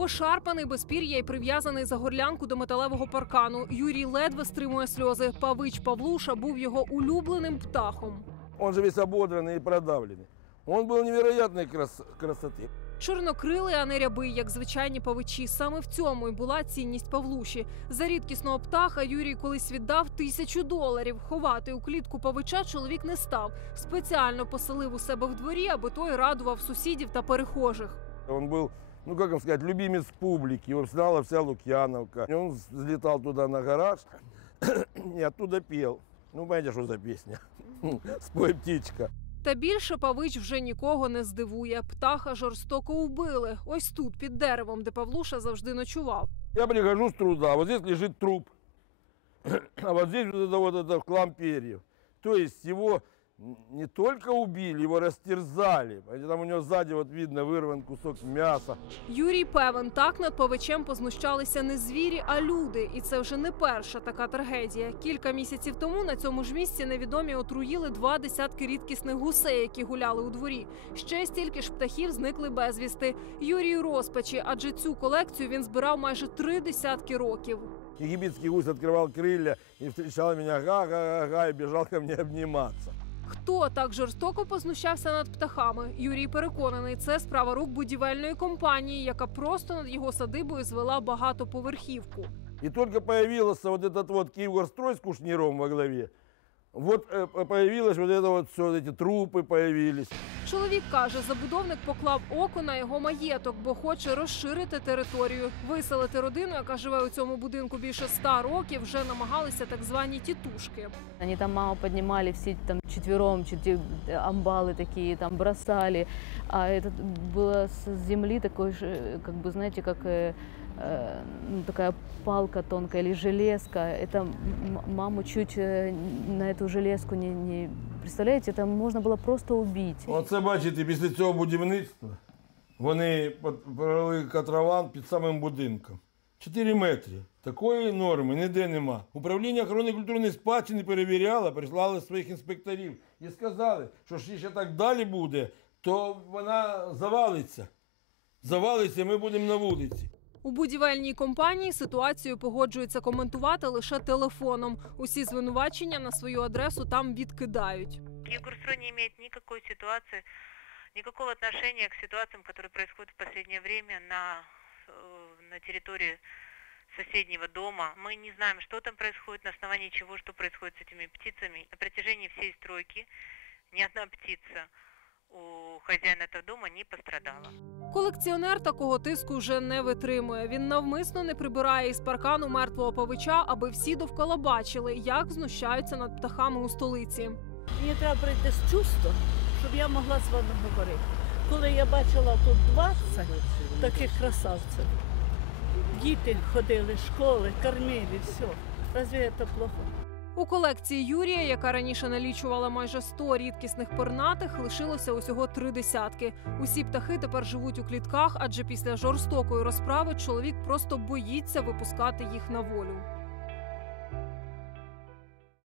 Пошарпаний без пір'я і прив'язаний за горлянку до металевого паркану. Юрій ледве стримує сльози. Павич Павлуша був його улюбленим птахом. Он же весь ободранный и продавленный. Он был невероятной крас- красоты. Чорнокрилий, а не рябий, як звичайні павичі. Саме в цьому і була цінність Павлуші. За рідкісного птаха Юрій колись віддав тисячу доларів. Ховати у клітку павича чоловік не став. Спеціально поселив у себе в дворі, аби той радував сусідів та перехожих. Он был, ну как вам сказать, любимец публики. Его знала вся Лукьяновка. И Он взлетал туда на гараж и оттуда пел. Ну, понимаете, что за песня? Спой, птичка. Та більше павич вже нікого не здивує. Птаха жорстоко вбили. Ось тут, під деревом, де Павлуша завжди ночував. Я прихожу с труда, вот здесь лежит труп, а вот здесь вот это вот это клам перьев. То есть его не только убили, его растерзали. Понимаете, Там у него сзади вот видно вырван кусок мяса. Юрій певен, так над павичем познущалися не звірі, а люди. І це вже не перша така трагедія. Кілька місяців тому на цьому ж місці невідомі отруїли два десятки рідкісних гусей, які гуляли у дворі. Ще стільки ж птахів зникли безвісти. Юрій у розпачі, адже цю колекцію він збирав майже три десятки років. Египетский гусь открывал крылья и встречал меня га-га-га и бежал ко мне обниматься. Хто так жорстоко познущався над птахами? Юрій переконаний, це справа рук будівельної компанії, яка просто над його садибою звела багатоповерхівку. І только з'явився вот этот вот Киевгорстрой з Кушніром во главе, вот э, появилось вот это вот все, эти трупы появились. Чоловік каже, забудовник поклав око на його маєток, бо хоче розширити територію. Виселити родину, яка живе у цьому будинку більше ста років, вже намагалися так звані тітушки. Они там маму поднимали все там четвером, чуть ли, амбалы такие там бросали. А это было с земли такой же, как бы, знаете, как э, э, ну, такая палка тонкая или железка. Это м- маму чуть э, на эту железку не, не... Представляете, это можно было просто убить. Оце бачите, після цього будівництва вони под- провели катраван під самим будинком. 4 метри. Такої норми ніде нема. Управління охорони культурної спадщини перевіряло, прислали своїх інспекторів і сказали, що ж ще так далі буде, то вона завалиться. Завалиться, ми будемо на вулиці. У будівельній компанії ситуацію погоджуються коментувати лише телефоном. Усі звинувачення на свою адресу там відкидають. Киевгорстрой не имеет никакой ситуации, никакого отношения к ситуациям, которые происходят в последнее время на, э, на территории соседнего дома. Мы не знаем, что там происходит, на основании чего, что происходит с этими птицами. На протяжении всей стройки ни одна птица у хозяина этого дома не пострадала. Колекціонер такого тиску вже не витримує. Він навмисно не прибирає із паркану мертвого павича, аби всі довкола бачили, як знущаються над птахами у столиці. Мені треба прийти з чувства, щоб я могла з вами говорити. Коли я бачила тут 20 таких красавців, діти ходили, школи, кормили, все. Разве це плохо? У колекції Юрія, яка раніше налічувала майже 100 рідкісних пернатих, лишилося усього три десятки. Усі птахи тепер живуть у клітках, адже після жорстокої розправи чоловік просто боїться випускати їх на волю.